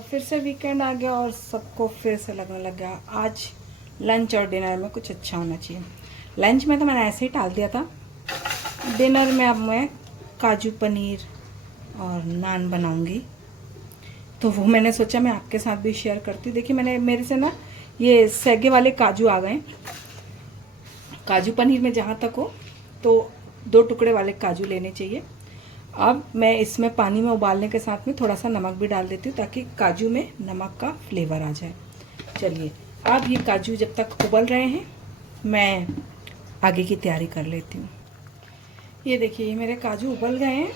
फिर से वीकेंड आ गया और सबको फिर से लगने लग गया आज लंच और डिनर में कुछ अच्छा होना चाहिए। लंच में तो मैंने ऐसे ही टाल दिया था। डिनर में अब मैं काजू पनीर और नान बनाऊंगी, तो वो मैंने सोचा मैं आपके साथ भी शेयर करती हूँ। देखिए मैंने मेरे से ना ये सेगे वाले काजू आ गए। काजू पनीर में जहाँ तक हो तो 2 टुकड़े वाले काजू लेने चाहिए। अब मैं इसमें पानी में उबालने के साथ में थोड़ा सा नमक भी डाल देती हूँ ताकि काजू में नमक का फ्लेवर आ जाए। चलिए अब ये काजू जब तक उबल रहे हैं मैं आगे की तैयारी कर लेती हूँ। ये देखिए ये मेरे काजू उबल गए हैं।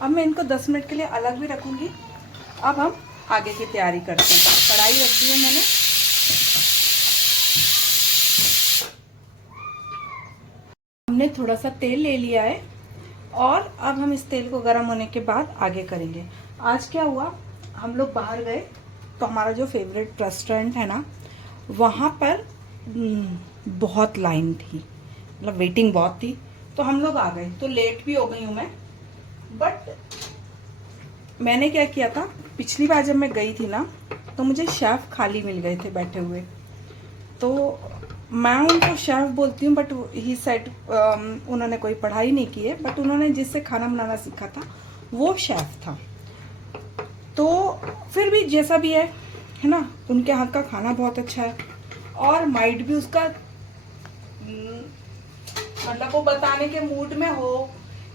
अब मैं इनको 10 मिनट के लिए अलग भी रखूँगी। अब हम आगे की तैयारी करते हैं। कढ़ाई रख दी है मैंने। हमने थोड़ा सा तेल ले लिया है और अब हम इस तेल को गर्म होने के बाद आगे करेंगे। आज क्या हुआ, हम लोग बाहर गए तो हमारा जो फेवरेट रेस्टोरेंट है ना वहाँ पर बहुत लाइन थी, मतलब वेटिंग बहुत थी, तो हम लोग आ गए। तो लेट भी हो गई हूँ मैं, बट मैंने क्या किया था, पिछली बार जब मैं गई थी ना तो मुझे शेफ खाली मिल गए थे बैठे हुए। तो मैं उनको शेफ बोलती हूँ बट ही सेड उन्होंने कोई पढ़ाई नहीं की है, बट उन्होंने जिससे खाना बनाना सीखा था वो शेफ था। तो फिर भी जैसा भी है ना, उनके हाथ का खाना बहुत अच्छा है और माइंड भी उसका मतलब वो बताने के मूड में हो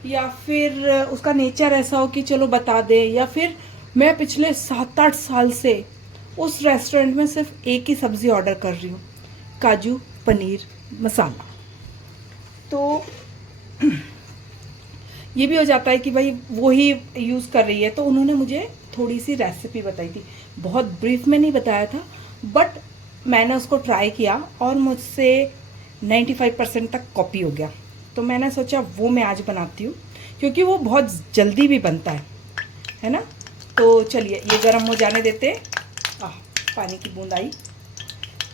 या फिर उसका नेचर ऐसा हो कि चलो बता दे, या फिर मैं पिछले 7-8 साल से उस रेस्टोरेंट में सिर्फ एक ही सब्जी ऑर्डर कर रही हूँ, काजू पनीर मसाला। तो ये भी हो जाता है कि भाई वो ही यूज़ कर रही है। तो उन्होंने मुझे थोड़ी सी रेसिपी बताई थी, बहुत ब्रीफ में नहीं बताया था, बट मैंने उसको ट्राई किया और मुझसे 95% तक कॉपी हो गया। तो मैंने सोचा वो मैं आज बनाती हूँ क्योंकि वो बहुत जल्दी भी बनता है ना। तो चलिए ये गर्म हो जाने देते हैं। पानी की बूंद आई।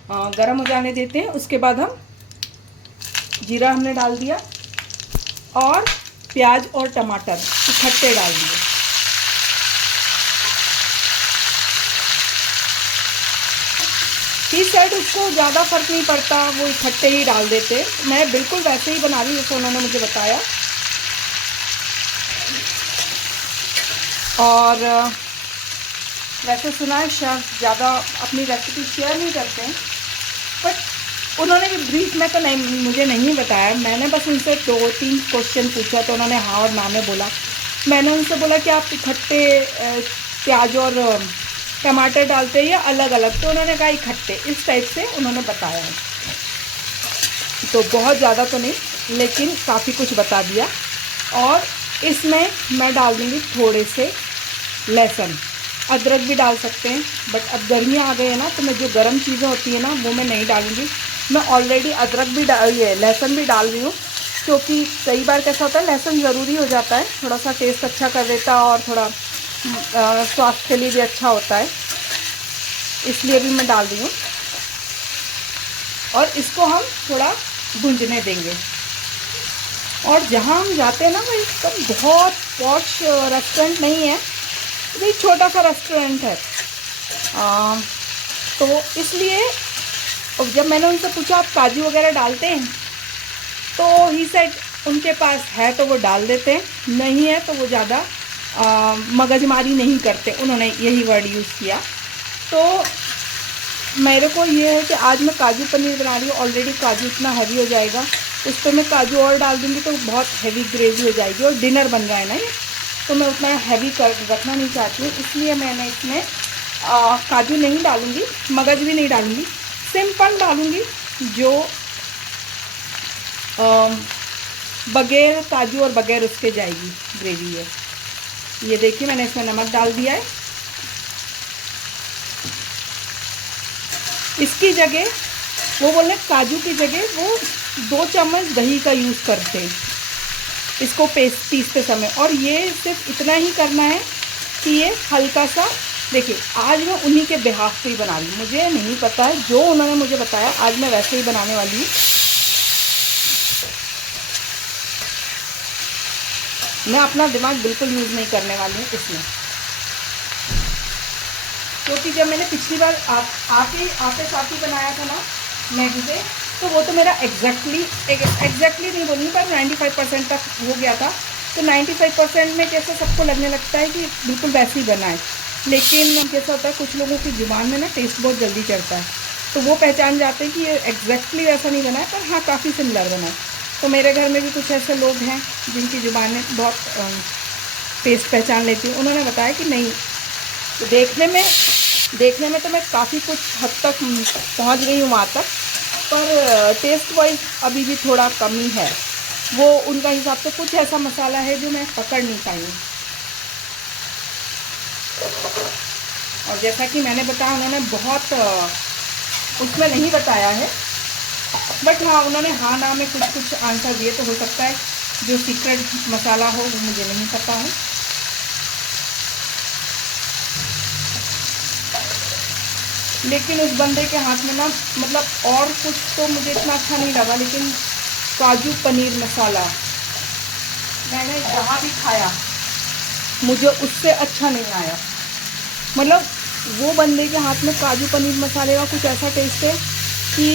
गर्म हो जाने देते हैं। उसके बाद हम जीरा हमने डाल दिया और प्याज और टमाटर इकट्ठे डाल दिए। इस साइड उसको ज़्यादा फर्क नहीं पड़ता, वो इकट्ठे ही डाल देते। मैं बिल्कुल वैसे ही बना रही हूँ जैसे उन्होंने मुझे बताया। और वैसे सुना है शेफ ज़्यादा अपनी रेसिपी शेयर नहीं करते हैं, बट उन्होंने भी ब्रीफ में तो नहीं मुझे नहीं बताया। मैंने बस उनसे 2-3 क्वेश्चन पूछा तो उन्होंने हाँ और ना में बोला। मैंने उनसे बोला कि आप इकट्ठे प्याज और टमाटर डालते हैं या अलग अलग, तो उन्होंने कहा इकट्ठे, इस टाइप से उन्होंने बताया है। तो बहुत ज़्यादा तो नहीं, लेकिन काफ़ी कुछ बता दिया। और इसमें मैं डाल दूँगी थोड़े से लहसुन, अदरक भी डाल सकते हैं, बट अब गर्मियाँ आ गई है ना तो मैं जो गर्म चीज़ें होती है ना वो मैं नहीं डालूँगी। मैं ऑलरेडी अदरक भी लहसुन भी डाल रही हूँ, क्योंकि कई बार कैसा होता है लहसुन ज़रूरी हो जाता है, थोड़ा सा टेस्ट अच्छा कर देता है और थोड़ा स्वास्थ्य के लिए भी अच्छा होता है, इसलिए भी मैं डाल रही हूँ। और इसको हम थोड़ा भूंजने देंगे। और जहाँ हम जाते हैं ना वो एकदम बहुत पॉश रेस्टोरेंट नहीं है, ये छोटा सा रेस्टोरेंट है। तो इसलिए जब मैंने उनसे पूछा आप काजू वगैरह डालते हैं, तो ही सेड उनके पास है तो वो डाल देते हैं, नहीं है तो वो ज़्यादा मगजमारी नहीं करते, उन्होंने यही वर्ड यूज़ किया। तो मेरे को ये है कि आज मैं काजू पनीर बना रही हूँ, ऑलरेडी काजू इतना हैवी हो जाएगा, उस पर मैं काजू और डाल दूँगी तो बहुत हैवी ग्रेवी हो जाएगी, और डिनर बन रहा है ना ये, तो मैं उतना हैवी कर रखना नहीं चाहती हूँ, इसलिए मैंने इसमें काजू नहीं डालूँगी, मगज भी नहीं डालूँगी, सिंपल डालूँगी जो बगैर काजू और बगैर उसके जाएगी ग्रेवी है। ये देखिए मैंने इसमें नमक डाल दिया है। इसकी जगह वो बोले काजू की जगह वो 2 चम्मच दही का यूज़ करते हैं इसको पीसते समय, और ये सिर्फ इतना ही करना है कि ये हल्का सा, देखिए आज मैं उन्हीं के बिहाफ पे ही बना रही हूँ, मुझे नहीं पता है, जो उन्होंने मुझे बताया आज मैं वैसे ही बनाने वाली हूँ। मैं अपना दिमाग बिल्कुल यूज़ नहीं करने वाली हूँ इसमें। क्योंकि जब मैंने पिछली बार आटे साथ ही बनाया था ना मैगी से, तो वो तो मेरा एग्जैक्टली नहीं बोलूँगी पर 95% तक हो गया था। तो 95% में कैसे सबको लगने लगता है कि बिल्कुल वैसे ही बना है, लेकिन कैसा होता है कुछ लोगों की ज़ुबान में ना टेस्ट बहुत जल्दी चढ़ता है, तो वो पहचान जाते हैं कि ये एग्जैक्टली वैसा नहीं बना है, पर हाँ काफ़ी सिमिलर बना है। तो मेरे घर में भी कुछ ऐसे लोग हैं जिनकी ज़ुबान में बहुत टेस्ट पहचान लेती है। उन्होंने बताया कि नहीं, तो देखने में तो मैं काफ़ी कुछ हद तक पहुंच गई हूँ वहाँ तक, पर टेस्ट वाइज अभी भी थोड़ा कमी है। वो उनका हिसाब से कुछ ऐसा मसाला है जो मैं पकड़ नहीं पाई हूँ। और जैसा कि मैंने बताया, उन्होंने बहुत उसमें नहीं बताया है, बट हाँ उन्होंने हाँ ना में कुछ आंसर दिए, तो हो सकता है जो सीक्रेट मसाला हो वो मुझे नहीं पता है। लेकिन उस बंदे के हाथ में ना, मतलब और कुछ तो मुझे इतना अच्छा नहीं लगा, लेकिन काजू पनीर मसाला मैंने जहाँ भी खाया मुझे उससे अच्छा नहीं आया। मतलब वो बंदे के हाथ में काजू पनीर मसाले का कुछ ऐसा टेस्ट है कि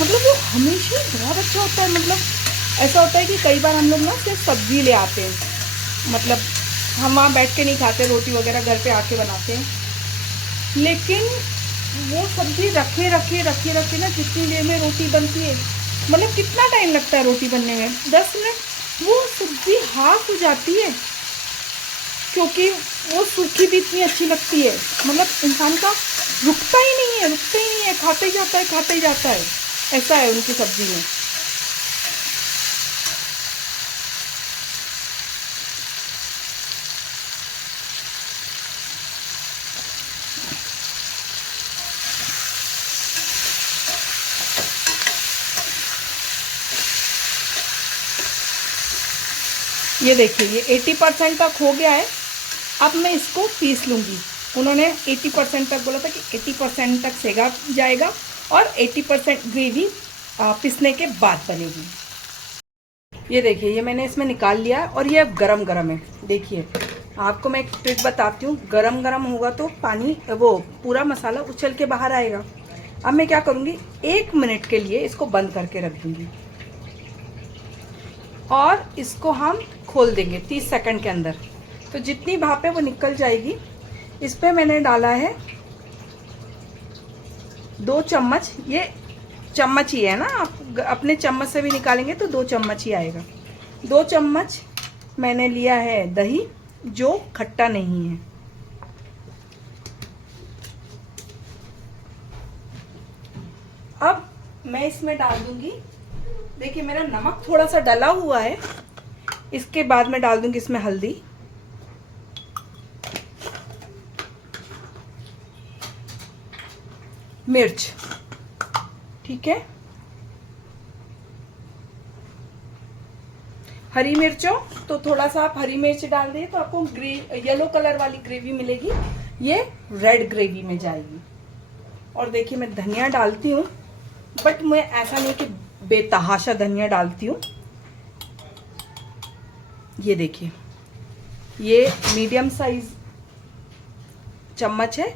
मतलब वो हमेशा बहुत अच्छा होता है। मतलब ऐसा होता है कि कई बार हम लोग ना सिर्फ सब्ज़ी ले आते हैं, मतलब हम वहाँ बैठ के नहीं खाते, रोटी वगैरह घर पे आके बनाते हैं, लेकिन वो सब्ज़ी रखे ना जितनी देर में रोटी बनती है, मतलब कितना टाइम लगता है रोटी बनने में, 10 मिनट, वो सब्ज़ी हाफ हो जाती है, क्योंकि वो सूखी भी इतनी अच्छी लगती है। मतलब इंसान का रुकता ही नहीं है, खाते ही जाता है, ऐसा है उनकी सब्ज़ी में। ये देखिए, ये 80% तक हो गया है। अब मैं इसको पीस लूँगी। उन्होंने 80% तक बोला था कि 80% तक सेगा जाएगा और 80% ग्रेवी पीसने के बाद बनेगी। ये देखिए, ये मैंने इसमें निकाल लिया और ये अब गरम गरम है। देखिए, आपको मैं एक ट्रिक बताती हूँ, गरम गरम होगा तो पानी वो पूरा मसाला उछल के बाहर आएगा। अब मैं क्या करूँगी, 1 मिनट के लिए इसको बंद करके रख दूँगी और इसको हम खोल देंगे 30 सेकंड के अंदर। तो जितनी भाप है वो निकल जाएगी। इस पे मैंने डाला है 2 चम्मच, ये चम्मच ही है ना, आप अपने चम्मच से भी निकालेंगे तो 2 चम्मच ही आएगा। 2 चम्मच मैंने लिया है दही, जो खट्टा नहीं है। अब मैं इसमें डाल दूंगी, देखिए मेरा नमक थोड़ा सा डला हुआ है। इसके बाद मैं डाल दूंगी इसमें हल्दी, मिर्च, ठीक है, हरी मिर्च हो तो थोड़ा सा आप हरी मिर्च डाल दिए तो आपको येलो कलर वाली ग्रेवी मिलेगी, ये रेड ग्रेवी में जाएगी। और देखिए मैं धनिया डालती हूँ, बट मैं ऐसा नहीं कि बेतहाशा धनिया डालती हूँ। ये देखिए, ये मीडियम साइज चम्मच है,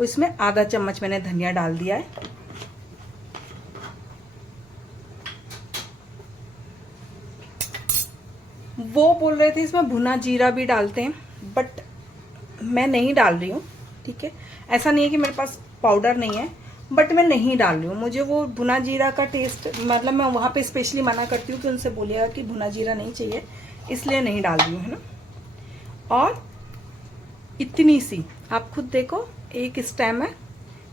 इसमें आधा चम्मच मैंने धनिया डाल दिया है। वो बोल रहे थे इसमें भुना जीरा भी डालते हैं, बट मैं नहीं डाल रही हूँ, ठीक है। ऐसा नहीं है कि मेरे पास पाउडर नहीं है, बट मैं नहीं डाल रही हूँ। मुझे वो भुना जीरा का टेस्ट, मतलब मैं वहाँ पे स्पेशली मना करती हूँ कि उनसे बोलिएगा कि भुना जीरा नहीं चाहिए, इसलिए नहीं डाल रही हूँ, है ना। और इतनी सी आप खुद देखो, एक स्टेम है,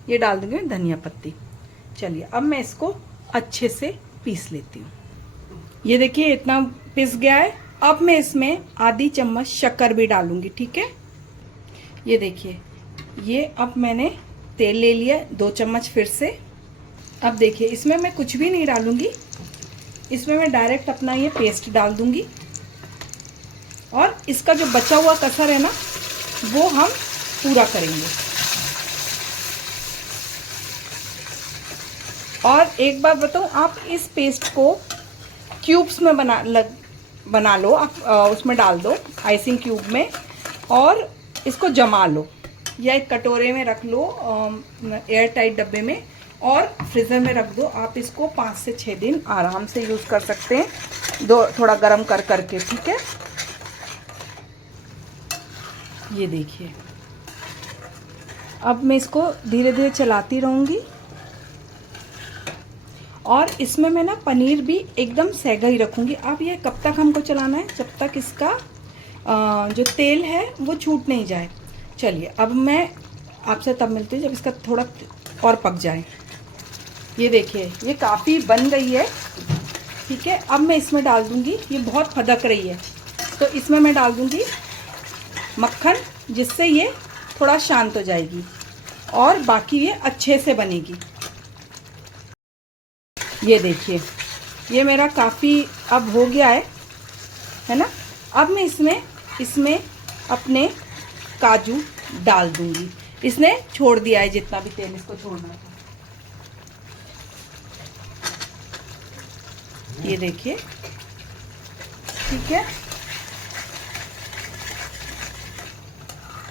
ये डाल दूंगी धनिया पत्ती। चलिए अब मैं इसको अच्छे से पीस लेती हूँ। ये देखिए इतना पिस गया है। अब मैं इसमें आधी चम्मच शक्कर भी डालूंगी, ठीक है। ये देखिए, ये अब मैंने तेल ले लिया 2 चम्मच फिर से। अब देखिए इसमें मैं कुछ भी नहीं डालूंगी, इसमें मैं डायरेक्ट अपना ये पेस्ट डाल दूंगी और इसका जो बचा हुआ कसर है ना, वो हम पूरा करेंगे। और एक बात बताऊं, आप इस पेस्ट को क्यूब्स में बना लो, आप उसमें डाल दो आइसिंग क्यूब में और इसको जमा लो। या एक कटोरे में रख लो, एयर टाइट डब्बे में, और फ्रीज़र में रख दो। आप इसको 5 से 6 दिन आराम से यूज़ कर सकते हैं, थोड़ा गर्म कर करके, ठीक है। ये देखिए, अब मैं इसको धीरे धीरे चलाती रहूँगी। और इसमें मैं ना पनीर भी एकदम सहगा ही रखूँगी। अब ये कब तक हमको चलाना है, जब तक इसका जो तेल है वो छूट नहीं जाए। चलिए, अब मैं आपसे तब मिलती हूँ जब इसका थोड़ा और पक जाए। ये देखिए, ये काफ़ी बन गई है, ठीक है। अब मैं इसमें डाल दूँगी, ये बहुत फदक रही है, तो इसमें मैं डाल दूँगी मक्खन, जिससे ये थोड़ा शांत हो जाएगी और बाकी ये अच्छे से बनेगी। ये देखिए, ये मेरा काफ़ी अब हो गया है ना। अब मैं इसमें अपने काजू डाल दूँगी। इसने छोड़ दिया है जितना भी तेल इसको छोड़ना था। ये देखिए, ठीक है।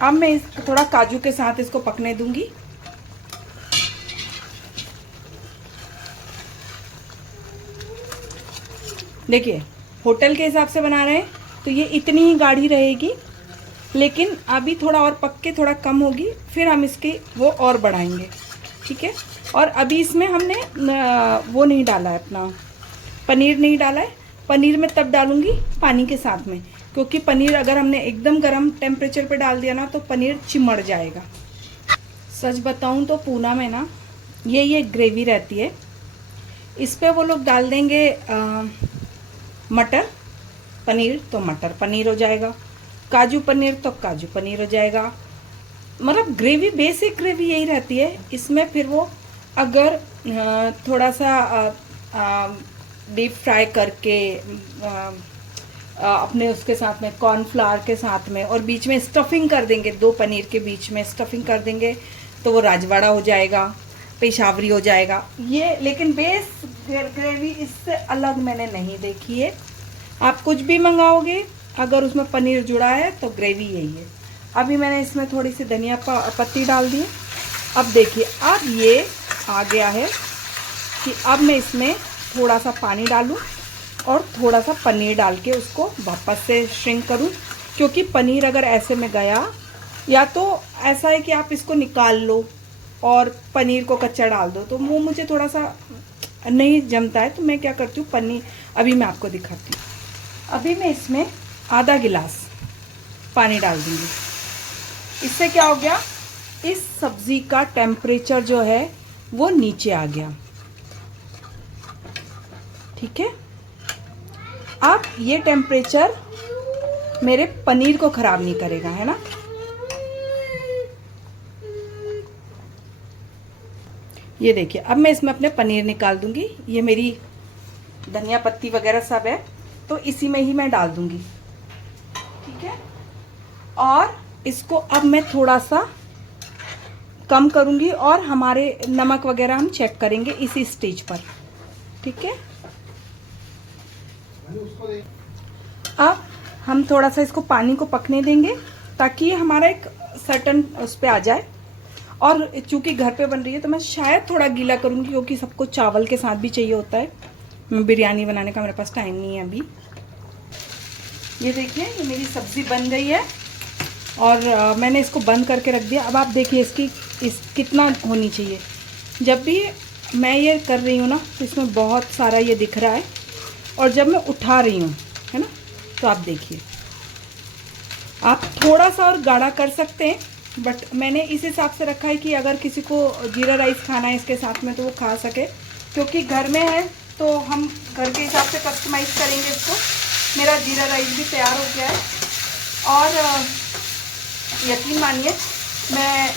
अब मैं थोड़ा काजू के साथ इसको पकने दूंगी। देखिए, होटल के हिसाब से बना रहे हैं तो ये इतनी ही गाढ़ी रहेगी, लेकिन अभी थोड़ा और पक के थोड़ा कम होगी, फिर हम इसकी वो और बढ़ाएंगे, ठीक है। और अभी इसमें हमने वो नहीं डाला है, अपना पनीर नहीं डाला है। पनीर मैं तब डालूंगी पानी के साथ में, क्योंकि पनीर अगर हमने एकदम गर्म टेम्परेचर पे डाल दिया ना तो पनीर चिमड़ जाएगा। सच बताऊं तो पूना में ना ये ग्रेवी रहती है, इस पे वो लोग डाल देंगे मटर पनीर, तो मटर पनीर हो जाएगा, काजू पनीर तो काजू पनीर हो जाएगा। मतलब ग्रेवी, बेसिक ग्रेवी यही रहती है। इसमें फिर वो अगर थोड़ा सा डीप फ्राई करके अपने उसके साथ में कॉर्नफ्लावर के साथ में, और बीच में स्टफिंग कर देंगे, 2 पनीर के बीच में स्टफिंग कर देंगे, तो वो राजवाड़ा हो जाएगा, पेशावरी हो जाएगा ये। लेकिन बेस ग्रेवी इससे अलग मैंने नहीं देखी है। आप कुछ भी मंगाओगे, अगर उसमें पनीर जुड़ा है तो ग्रेवी यही है। अभी मैंने इसमें थोड़ी सी धनिया पत्ती डाल दी। अब देखिए, अब ये आ गया है कि अब मैं इसमें थोड़ा सा पानी डालूं और थोड़ा सा पनीर डाल के उसको वापस से श्रिंक करूं, क्योंकि पनीर अगर ऐसे में गया, या तो ऐसा है कि आप इसको निकाल लो और पनीर को कच्चा डाल दो, तो वो मुझे थोड़ा सा नहीं जमता है। तो मैं क्या करती हूँ, पनीर अभी मैं आपको दिखाती हूँ। अभी मैं इसमें आधा गिलास पानी डाल दूँगी। इससे क्या हो गया, इस सब्ज़ी का टेम्परेचर जो है वो नीचे आ गया, ठीक है। अब ये टेम्परेचर मेरे पनीर को ख़राब नहीं करेगा, है ना। ये देखिए, अब मैं इसमें अपने पनीर निकाल दूंगी। ये मेरी धनिया पत्ती वगैरह सब है, तो इसी में ही मैं डाल दूंगी, ठीक है। और इसको अब मैं थोड़ा सा कम करूंगी, और हमारे नमक वगैरह हम चेक करेंगे इसी स्टेज पर, ठीक है। अब हम थोड़ा सा इसको पानी को पकने देंगे, ताकि हमारा एक सर्टन उस पर आ जाए। और चूंकि घर पे बन रही है तो मैं शायद थोड़ा गीला करूंगी, क्योंकि सबको चावल के साथ भी चाहिए होता है। बिरयानी बनाने का मेरे पास टाइम नहीं है अभी। ये देखिए, ये मेरी सब्ज़ी बन गई है और मैंने इसको बंद करके रख दिया। अब आप देखिए इस कितना होनी चाहिए। जब भी मैं ये कर रही हूँ ना, तो इसमें बहुत सारा ये दिख रहा है, और जब मैं उठा रही हूँ, है ना, तो आप देखिए, आप थोड़ा सा और गाढ़ा कर सकते हैं, बट मैंने इस हिसाब से रखा है कि अगर किसी को जीरा राइस खाना है इसके साथ में तो वो खा सके, क्योंकि घर में है तो हम घर के हिसाब से कस्टमाइज़ करेंगे इसको। मेरा जीरा राइस भी तैयार हो गया है, और यकीन मानिए मैं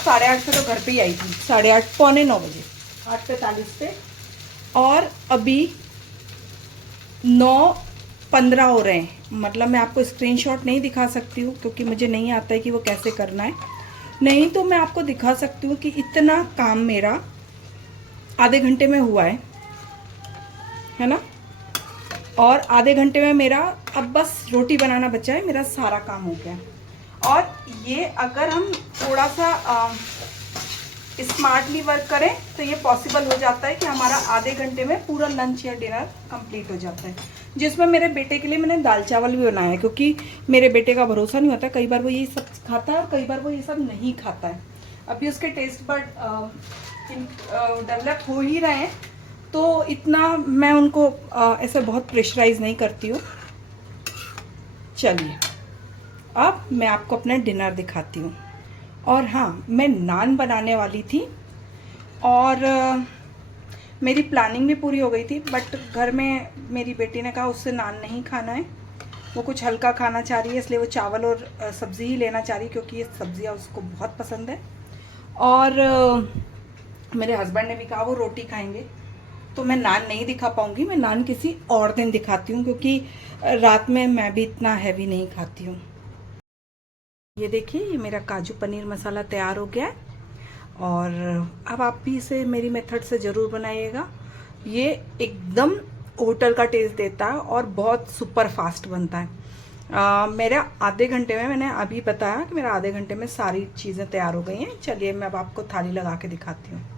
8:30 पे तो घर पे ही आई थी, 8:30 पौने 9 बजे, 8:45 पे, और अभी 9:15 हो रहे हैं। मतलब मैं आपको स्क्रीनशॉट नहीं दिखा सकती हूँ, क्योंकि मुझे नहीं आता है कि वो कैसे करना है। नहीं तो मैं आपको दिखा सकती हूँ कि इतना काम मेरा आधे घंटे में हुआ है ना। और आधे घंटे में मेरा अब बस रोटी बनाना बचा है, मेरा सारा काम हो गया है। और ये अगर हम थोड़ा सा स्मार्टली वर्क करें तो ये पॉसिबल हो जाता है कि हमारा आधे घंटे में पूरा लंच या डिनर कंप्लीट हो जाता है। जिसमें मेरे बेटे के लिए मैंने दाल चावल भी बनाया है, क्योंकि मेरे बेटे का भरोसा नहीं होता, कई बार वो ये सब खाता है और कई बार वो ये सब नहीं खाता है। अभी उसके टेस्ट बड डेवलप हो ही रहे हैं, तो इतना मैं उनको ऐसे बहुत प्रेशराइज नहीं करती हूँ। चलिए अब मैं आपको अपना डिनर दिखाती हूँ। और हाँ, मैं नान बनाने वाली थी और मेरी प्लानिंग भी पूरी हो गई थी, बट घर में मेरी बेटी ने कहा उससे नान नहीं खाना है, वो कुछ हल्का खाना चाह रही है, इसलिए वो चावल और सब्ज़ी ही लेना चाह रही है, क्योंकि ये सब्ज़ियाँ उसको बहुत पसंद है। और मेरे हस्बैंड ने भी कहा वो रोटी खाएंगे, तो मैं नान नहीं दिखा पाऊँगी, मैं नान किसी और दिन दिखाती हूँ, क्योंकि रात में मैं भी इतना हैवी नहीं खाती हूँ। ये देखिए, ये मेरा काजू पनीर मसाला तैयार हो गया है, और अब आप भी इसे मेरी मेथड से ज़रूर बनाइएगा। ये एकदम होटल का टेस्ट देता है और बहुत सुपर फास्ट बनता है। मेरा आधे घंटे में, मैंने अभी बताया कि मेरा आधे घंटे में सारी चीज़ें तैयार हो गई हैं। चलिए मैं अब आपको थाली लगा के दिखाती हूँ।